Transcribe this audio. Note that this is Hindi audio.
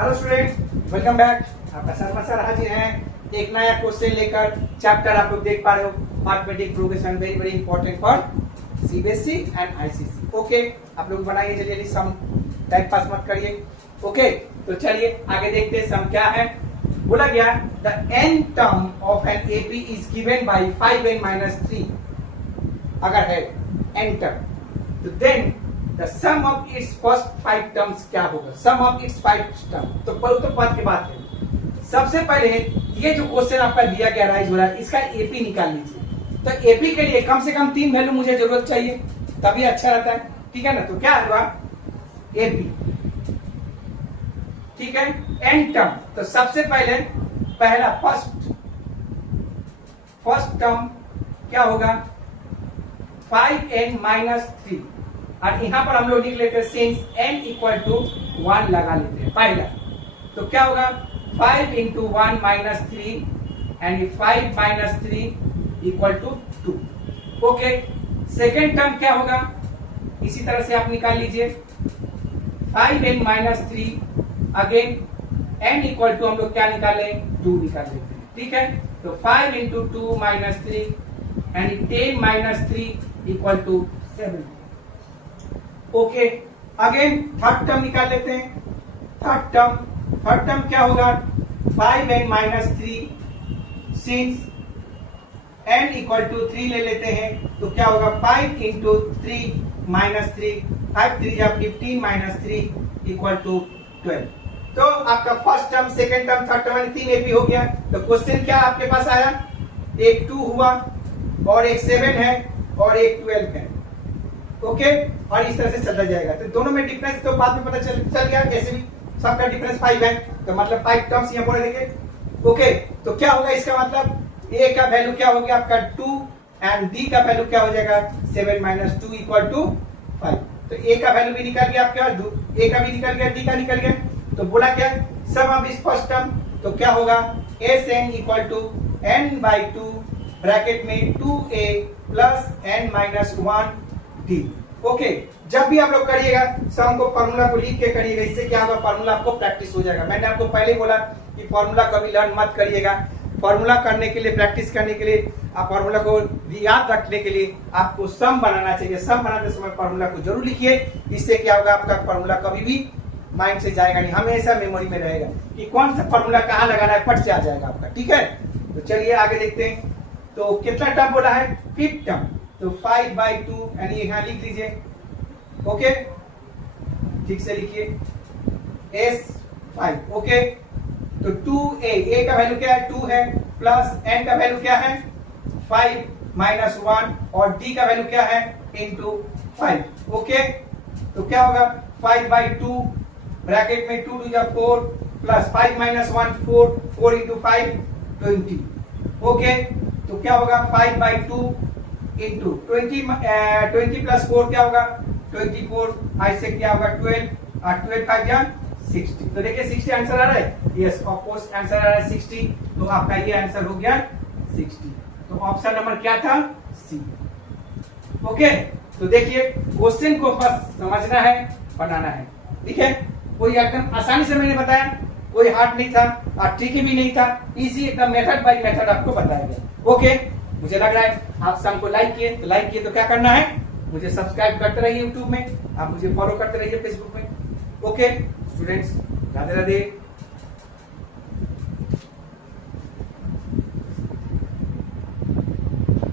Hello student, welcome back. आपका शर्मा सर हाजिर हैं एक नया क्वेश्चन लेकर। चैप्टर आप लोग देख पा रहे हो, mathematics progression, very very important for CBSE and ICSE. Okay, आप लोग बनाइए जल्दी, सम टाइम पास मत करिए। ओके, तो चलिए आगे देखते हैं सम क्या है। बोला गया the n term of an AP is given by 5n-3। अगर है n टर्म तो then the sum of its first 5 terms क्या होगा? Sum of its 5 term. तो पद की बात है। सबसे पहले ये जो क्वेश्चन आपका दिया गया राइज हो रहा है, इसका एपी निकाल लीजिए। तो एपी के लिए कम से कम 3 वैल्यू मुझे जरूरत चाहिए, तभी अच्छा रहता है। ठीक है ना? तो क्या होगा एपी, ठीक है, एन टर्म। तो सबसे पहले पहला फर्स्ट टर्म क्या होगा? 5n-3। और यहां पर हम लोग लिख लेते हैं सिंस n इक्वल टू 1 लगा लेते हैं पहला। तो क्या होगा 5 into 1 minus 3 and 5 minus 3 equal to 2। Okay, second term क्या होगा? इसी तरह से आप निकाल लीजिए 5n-3। Again n equal to हम लोग क्या निकाले? 2 निकाल लेते हैं। ठीक है, तो 5 into 2 minus 3 and 10 minus 3 equal to 7। Okay, again third term निकाल लेते हैं। थर्ड टर्म क्या होगा? 5n-3 since n equal to 3 ले लेते हैं। तो क्या होगा 5 into 3 minus 3, 5 3 या 15 minus 3 इक्वल टू 12। तो आपका first term, second term, third term 3 AP हो गया। तो क्वेश्चन क्या आपके पास आया? एक 2 हुआ और एक 7 है और एक 12 है। ओके, और इस तरह से चलता जाएगा। तो दोनों में डिफरेंस तो बाद में पता चल गया। जैसे भी सबका डिफरेंस 5 है, तो मतलब 5 टर्म्स यहाँ बोल देंगे। ओके, तो क्या होगा इसका मतलब? ए का वैल्यू क्या हो गया आपका 2 एंड डी का वैल्यू क्या हो जाएगा? 7-2 इक्वल टू 5। तो ए का वैल्यू भी निकल गया आपका, ए का भी निकल गया, डी का निकल गया। तो बोला क्या सम ऑफ दिस फर्स्ट टर्म। तो क्या होगा Sn equal to n/2 bracket में 2a plus n-1 d। Okay, जब भी आप लोग करिएगा सम को फॉर्मूला को लिख के करिएगा। इससे क्या होगा? फॉर्मूला आपको प्रैक्टिस हो जाएगा। मैंने आपको पहले बोला कि फॉर्मूला कभी लर्न मत करिएगा। फॉर्मूला करने के लिए, प्रैक्टिस करने के लिए, आप फॉर्मूला को याद रखने के लिए आपको सम बनाना चाहिए। सम बनाते समय फॉर्मूला को जरूर लिखिए। इससे क्या होगा? आपका फॉर्मूला कभी भी माइंड से जाएगा नहीं, हमेशा मेमोरी में रहेगा कि कौन सा फॉर्मूला कहाँ लगाना है, फट से आ जाएगा आपका। ठीक है, तो चलिए आगे देखते हैं। तो कितना टर्म बोला है? 5th term. तो 5/2 यानी यहाँ लिख लीजिए। ओके, ठीक से लिखिए S5। ओके, तो 2a का वैल्यू क्या है? 2 है, प्लस n का वैल्यू क्या है? 5-1 और d का वैल्यू क्या है? इंटू 5। ओके, तो क्या होगा 5/2 ब्रैकेट में 2 2 4 प्लस 5-1 4, 4 इंटू 5 20। ओके, तो क्या होगा 5/2 इंटू 20 प्लस 4 क्या होगा? 24। ऐसे क्या होगा 12 और 12 5 जा 60। तो देखिए 60 आंसर आ रहा है। यस, ऑफ कोर्स आंसर आ रहा है 60। तो आपका ये आंसर हो गया 60। तो ऑप्शन नंबर क्या था? सी। ओके, तो देखिए क्वेश्चन को बस समझना है, बनाना है। ठीक है, कोई एकदम आसानी से मैंने बताया, कोई हार्ड नहीं था और ट्रिकी भी नहीं था। इजी एकदम, मेथड बाय मेथड आपको बताया गया। ओके, मुझे लग रहा है आप सम को लाइक किए। तो लाइक किए तो क्या करना है? मुझे सब्सक्राइब करते रहिए यूट्यूब में, आप मुझे फॉलो करते रहिए फेसबुक में। Okay students, Radhe Radhe.